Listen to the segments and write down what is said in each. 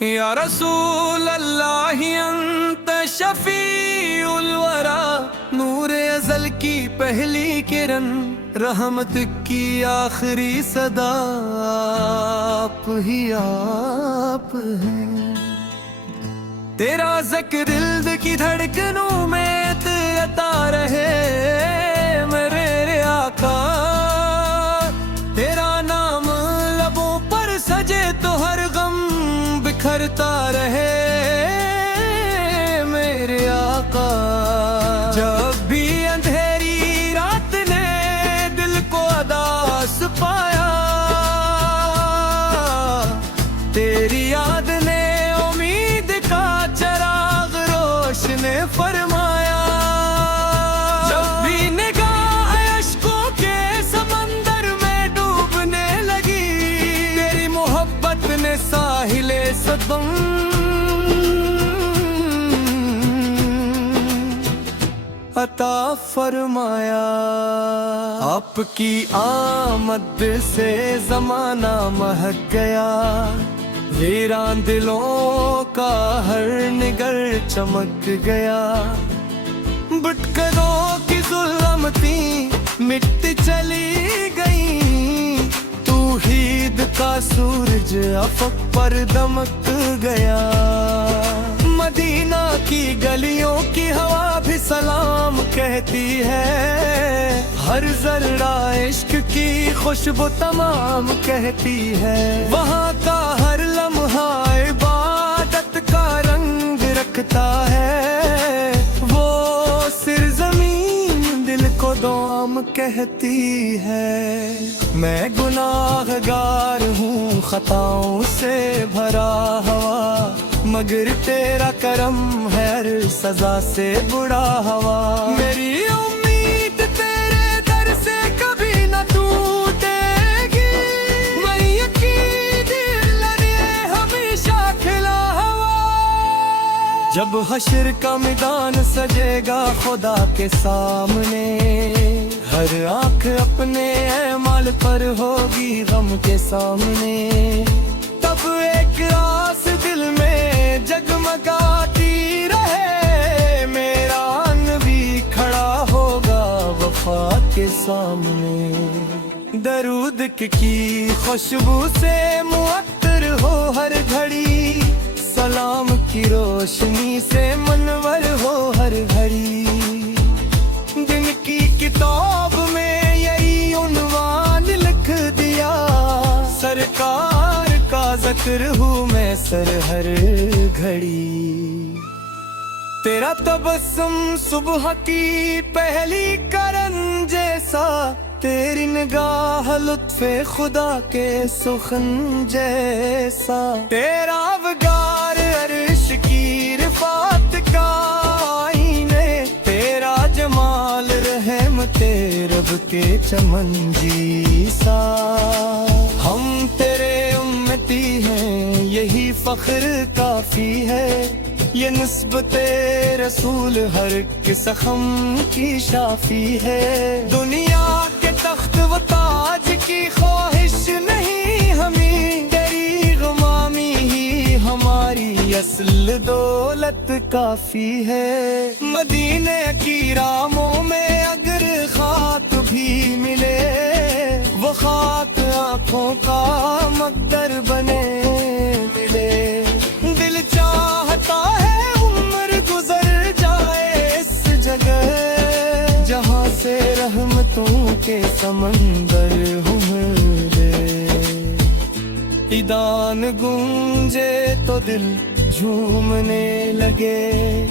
یا رسول اللہ انت شفیع الورا، نور ازل کی پہلی کرن، رحمت کی آخری صدا آپ ہی آپ ہیں۔ تیرا ذکر دل کی دھڑکنوں میں عطا رہے میرے آقا، تیرا نام لبوں پر سجے تو ہر غم بکھرتا رہے میرے آقا۔ جب بھی اندھیری رات نے دل کو اداس پایا، تیری یاد نے امید کا چراغ روشن فرمایا۔ جب بھی نگاہ اشکوں کے سمندر میں ڈوبنے لگی، تیری محبت نے ساحل صدم عطا فرمایا۔ آپ کی آمد سے زمانہ مہک گیا، ویران دلوں کا ہر نگر چمک گیا۔ بٹکروں کی ظلمتیں مٹتی چلی گئیں، توحید کا سورج افق پر دمک گیا۔ مدینہ کی گلیوں کی ہوا بھی سلام کہتی ہے، ہر ذرہ عشق کی خوشبو تمام کہتی ہے۔ وہاں کا ہر لمحہ عبادت کا رنگ رکھتا ہے، وہ سرزمین دل کو دوام کہتی ہے۔ میں گناہ گار ہوں خطاؤں سے بھرا ہوا، مگر تیرا کرم ہے ہر سزا سے بڑا ہوا۔ میری امید تیرے در سے کبھی نہ ٹوٹے گی، میں یقین لیے ہمیشہ کھلا ہوا۔ جب حشر کا میدان سجے گا خدا کے سامنے، ہر آنکھ اپنے اعمال پر ہوگی غم کے سامنے، تب ایک آس دل میں جگمگاتی رہے، میرا نبی کھڑا ہوگا وفا کے سامنے۔ درود کی خوشبو سے معطر ہو ہر گھڑی، سلام کی روشنی سے منور ہو ہر گھڑی۔ دن کی کتاب میں یہی عنوان لکھ دیا، سرکار کا ذکر ہوں میں سر ہر گھڑی۔ تیرا تبسم صبح کی پہلی کرن جیسا، تیری نگاہ لطف خدا کے سخن جیسا، تیرا وگار عرش کی رفعت کا آئینے، تیرا جمال رحمت رب کے چمن جیسا۔ ہم تیرے امتی ہیں یہی فخر کافی ہے، یہ نسبت رسول ہر کس زخم کی شافی ہے۔ دنیا کے تخت و تاج کی خواہش نہیں ہمیں، تیری غمامی ہی ہماری اصل دولت کافی ہے۔ مدینے کی راموں میں اگر خاک بھی ملے، وہ خاک آنکھوں کا مقدر بنے ملے۔ دل چاہتا ہے عمر گزر جائے اس جگہ، جہاں سے رحمتوں کے سمندر امڑے۔ اذان گونجے تو دل جھومنے لگے،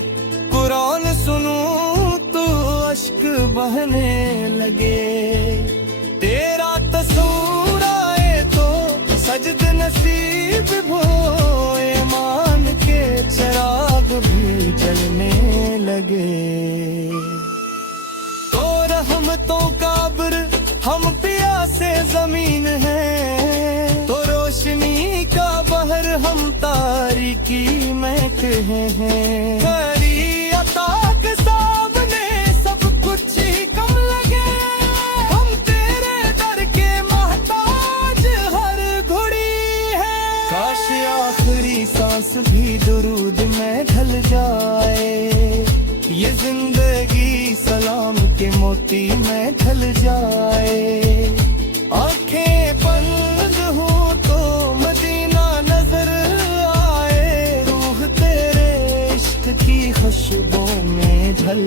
قرآن سنوں تو اشک بہنے لگے۔ تیرا تصور آئے تو سجد نصیب ہو، ایمان کے چراغ بھی جلنے لگے۔ تو رحمتوں کا ابر ہم پیاسے زمین ہیں، تو روشنی کا بحر ہم تاریکی میں کہیں ہیں۔ تیری عطا کے سامنے سب کچھ ہی کم لگے، ہم تیرے در کے محتاج ہر گھڑی ہے۔ کاش آخری سانس ڈھل جائے. آنکھیں بند ہوں تو مدینہ نظر آئے, روح تیرے عشق کی خوشبو میں ڈھل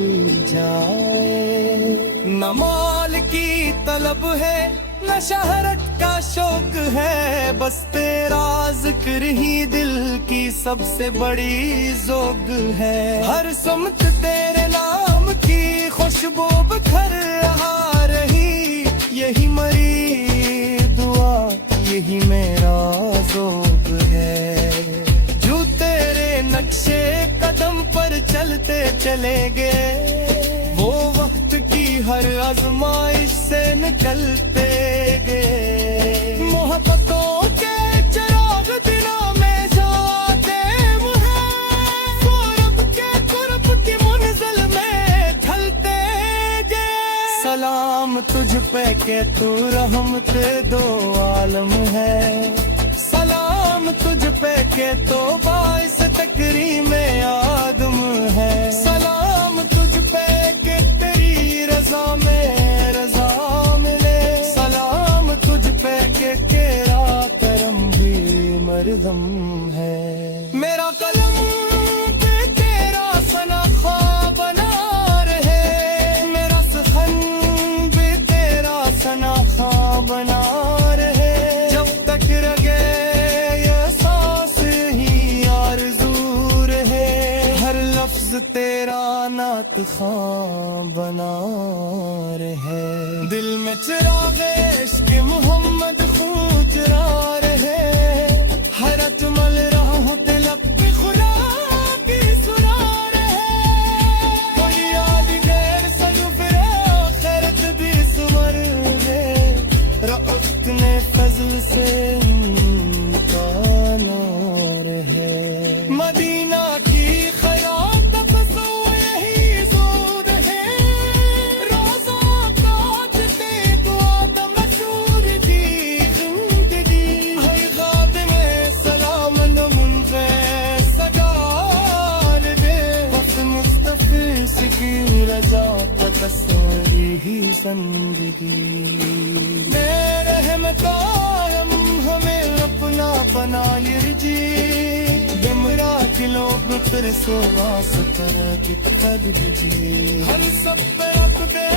جائے. نہ مال کی طلب ہے نہ شہرت کا شوق ہے, بس تیرا ذکر ہی دل کی سب سے بڑی ذوق ہے. ہر سمت تیرے نام کی خوشبو بکھر آ رہی, یہی میری دعا یہی میرا ذوق ہے. جو تیرے نقشے قدم پر چلتے چلے گئے, وہ وقت کی ہر آزمائش سے نکلتے گئے. محبتوں کے چراغ دلوں میں جاتے ہیں, سورب کے قرب کی منزل میں ڈھلتے گئے. سلام تجھ پہ کہ تو رحمت دو عالم ہے, سلام تجھ پہ کہ تو باعث تکریم آدم ہے. سلام تجھ پہ کہ تیری رضا میں رضا ملے, سلام تجھ پہ کہ تیرا کرم بھی مردم ہے. میرا قلم پہ تیرا ثنا خواہ بنا رہے, میرا سخن بھی تیرا ثنا خواہ بنا رہے. جب تک رگے یہ سانس ہی آرزو رہے, ہر لفظ تیرا نعت خواہ بنا رہے. دل میں چراغ عشق محمد خون جلا رہے, ہر اجمل راہ طلب پہ خدا کی سنا رہے. کوئی یاد غیر سلوف آخرت بھی سور رہے, رأفت نے فضل سے نکالا رہے. مدینہ کی خیرات تک سو یہی زود ہے, روزہ کاٹتے دعا تو مشہور کی زندگی. ہے خادم سلام منظر سگار دے, بس مصطفی سے کی رجا تسری ہی زندگی. میرے رحم قائم ہمیں اپنا بنائے جی, بمرا کے لوگ پھر سو واسطہ گت جی. ہر سب پہ رب دے